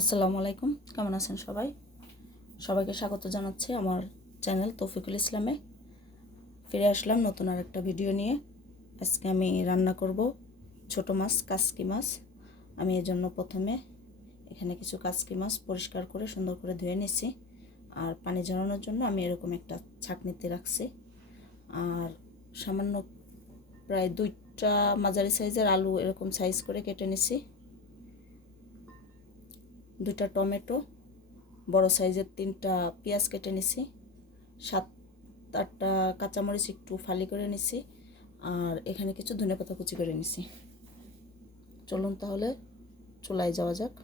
আসসালামু আলাইকুম, কেমন আছেন সবাই? সবাইকে স্বাগত জানাচ্ছি আমার চ্যানেল তৌফিকুল ইসলামে। ফিরে আসলাম নতুন আরেকটা ভিডিও নিয়ে। আজকে আমি রান্না করব ছোট মাছ, কাসকি মাছ। আমি এর জন্য প্রথমে এখানে কিছু কাসকি মাছ পরিষ্কার করে সুন্দর করে ধুয়ে নিয়েছি। আর পানি ঝরানোর জন্য আমি এরকম একটা ছাঁকনিতে রাখছি। আর সামান্য প্রায় 2টা মাঝারি সাইজের আলু এরকম সাইজ করে কেটে নিয়েছি। 2টা টমেটো, বড় সাইজের 3টা পেঁয়াজ কেটে নিছি, 7-8টা কাঁচামরিচ একটু ফালি করে নিছি, আর এখানে কিছু ধনেপাতা কুচি করে নিছি। চলুন তাহলে চুলায় যাওয়া যাক।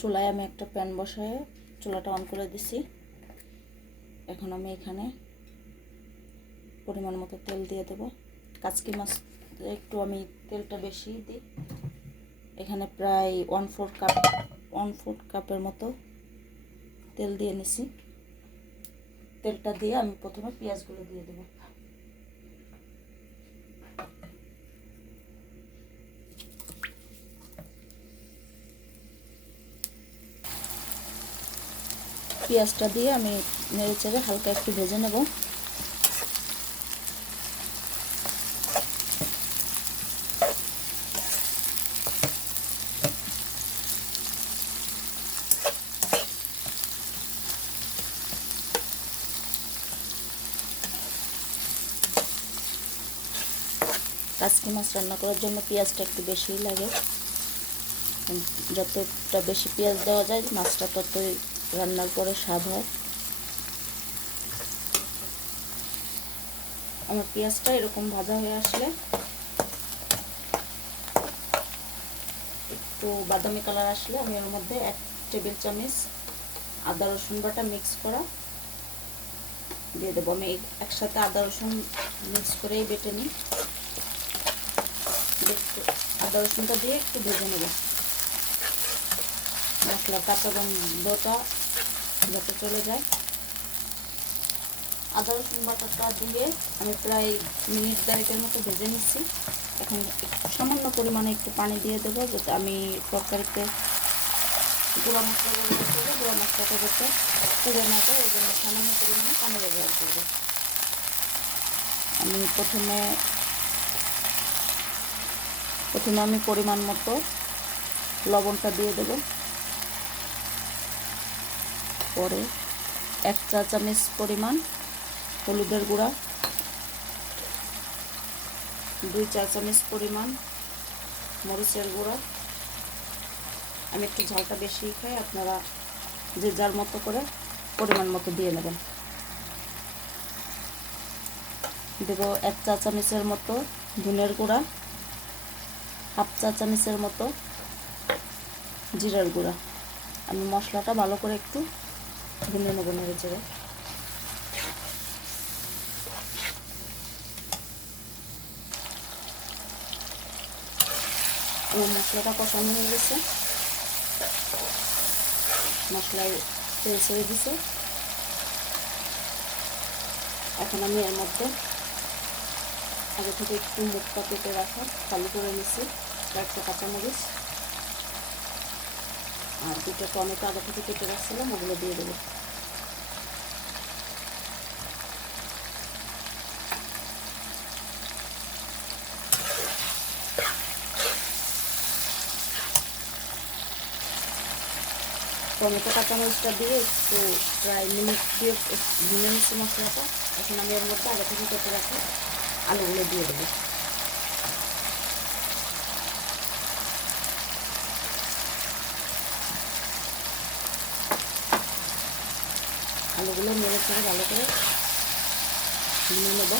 চুলায় আমি একটা প্যান বসায় চুলাটা অন করে দিছি। এখন আমি এখানে পরিমাণ মতো তেল দিয়ে দেব। কাচকি মাছ একটু আমি তেলটা বেশি দিই। এখানে প্রায় 1/4 কাপের মতো তেল দিয়ে নিছি। তেলটা দিয়ে আমি প্রথমে পেঁয়াজগুলো দিয়ে দেব। পেঁয়াজটা দিয়ে আমি নেড়ে চেড়ে হালকা একটু ভেজে নেব। কাচকি মাছ রান্না করার জন্য পেঁয়াজটা একটু বেশিই লাগে। যতটা বেশি পেঁয়াজ দেওয়া যায় মাছটা ততই রান্নার পরে স্বাদ হয়। আমার পেঁয়াজটা এরকম ভাজা হয়ে আসলে একটু বাদামি কালার আসলে আমি এর মধ্যে 1 টেবিল চামচ আদা রসুন বাটা মিক্স করা দিয়ে দেবো। আমি একসাথে আদা রসুন মিক্স করেই বেটে নিই। আদা রসুনটা দিয়ে একটু ভেজে নেব। মশলার কাঁচা গন্ধটা যাতে চলে যায়। আদা রসুন বাটাটা দিয়ে আমি প্রায় মিনিট 2.5-এর মতো ভেজে নিচ্ছি। এখন সামান্য পরিমাণে একটু পানি দিয়ে দেবো, যাতে আমি তরকারিতে গুঁড়া মশলাটা যাতে পুড়ে না যায়, এই জন্য সামান্য পরিমাণে পানি ব্যবহার করব। আমি প্রথমে আমি পরিমাণ মতো লবণটা দিয়ে দেব। পরে 1 চা চামচ পরিমাণ হলুদের গুঁড়া, 2 চা চামচ পরিমাণ মরিচের গুঁড়া। আমি একটু ঝালটা বেশি খাই, আপনারা যে যার মতো করে পরিমাণ মতো দিয়ে নেবেন। দেব 1 চা চামচের মতো ধনের গুঁড়া, 1/2 চা চামচের মতো জিরার গুঁড়া। আমি মশলাটা ভালো করে একটু ভুনে নেব নেড়ে চেড়ে। আমার মশলাটা কষানো হয়ে গেছে, মশলায় তেল ছেড়ে দিছে। এখন আমি এর মধ্যে আগে থেকে একটু মুখটা কেটে রাখা ফালি করে নিচ্ছি, 1টা কাঁচামরিচ আর 2টা টমেটো আগে থেকে কেটে রাখছিলাম, ওগুলো দিয়ে দেবো। টমেটো কাঁচামরিচটা দিয়ে একটু প্রায় মিনিট দিয়ে ভুনে নিচ্ছি মশলাটা। এখন আমি এর মধ্যে আগে থেকে কেটে রাখা আলুগুলো দিয়ে দেবো। আলুগুলো নেড়ে চেড়ে ভালো করে ভুনে নেব।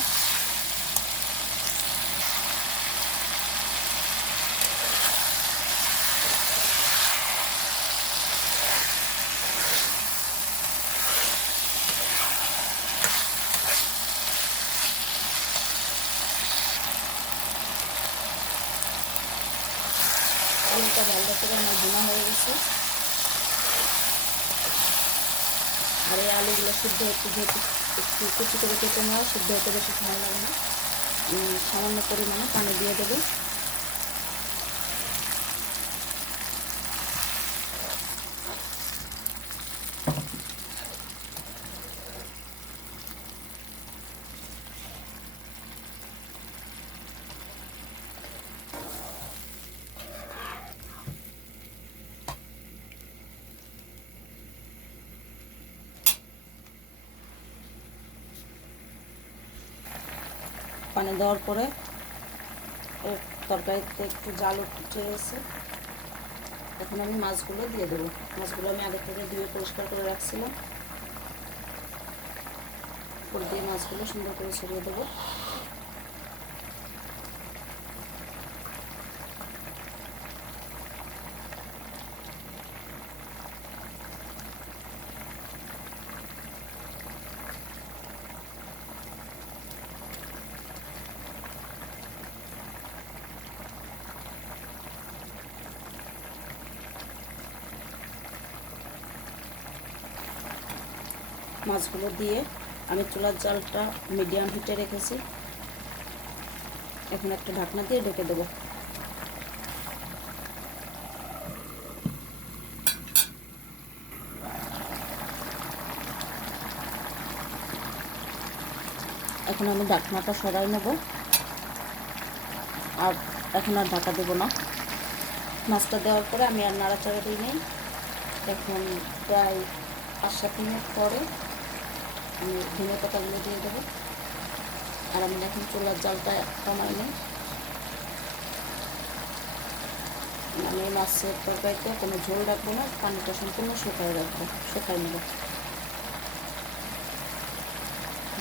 আলুটা ভালো করে আমার ভুনা হয়ে গেছে। আর এই আলুগুলো সিদ্ধ হতে যেহেতু একটু কুচি করে কেটে নেওয়া, সিদ্ধ হতে বেশি সময় লাগে না। সামান্য পরিমাণে পানি দিয়ে দেবো। পানি দেওয়ার পরে তরকারিতে একটু জাল উঠে গেছে। এখন আমি মাছগুলো দিয়ে দেবো। মাছগুলো আমি আগে থেকে ধুয়ে পরিষ্কার করে রাখছিলাম। উপর দিয়ে মাছগুলো সুন্দর করে ছড়িয়ে দেবো। মাছগুলো দিয়ে আমি চুলার জালটা মিডিয়াম হিটে রেখেছি। এখন একটা ঢাকনা দিয়ে ঢেকে দেবো। এখন আমি ঢাকনাটা সরাই নেব, আর এখন আর ঢাকা দেবো না। মাছটা দেওয়ার পরে আমি আর নাড়াচাড়া দিই নেই। এখন প্রায় 5-7 মিনিট পরে আমি ধনে পাতাগুলো দিয়ে দেবো। আর আমি এখন চুলার জালটা কমাই নিই। আমি মাছের তরকারিতে কোনো ঝোল রাখবো না, পানিটা সম্পূর্ণ শুকাই নেব।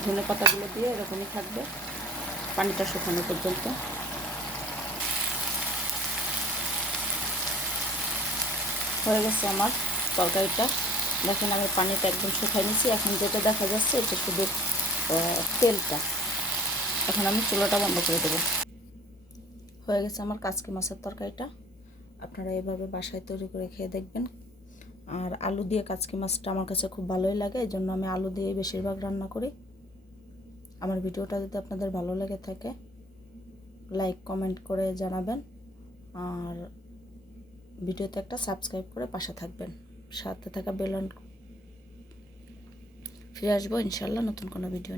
ধনে পাতাগুলো দিয়ে এরকমই থাকবে পানিটা শুকানো পর্যন্ত। হয়ে গেছে আমার তরকারিটা। দেখেন আমি পানিটা একদম শুকাই নিয়েছি। এখন যেটা দেখা যাচ্ছে এটা শুধু তেলটা। এখন আমি চুলাটা বন্ধ করে দেবো। হয়ে গেছে আমার কাচকি মাছের তরকারিটা। আপনারা এভাবে বাসায় তৈরি করে খেয়ে দেখবেন। আর আলু দিয়ে কাচকি মাছটা আমার কাছে খুব ভালোই লাগে, এই জন্য আমি আলু দিয়ে বেশিরভাগ রান্না করি। আমার ভিডিওটা যদি আপনাদের ভালো লেগে থাকে লাইক কমেন্ট করে জানাবেন, আর ভিডিওতে একটা সাবস্ক্রাইব করে পাশে থাকবেন। সাথে থাকা বেল আইকন। ফিরে আসবো ইনশাল্লাহ নতুন কোনো ভিডিও।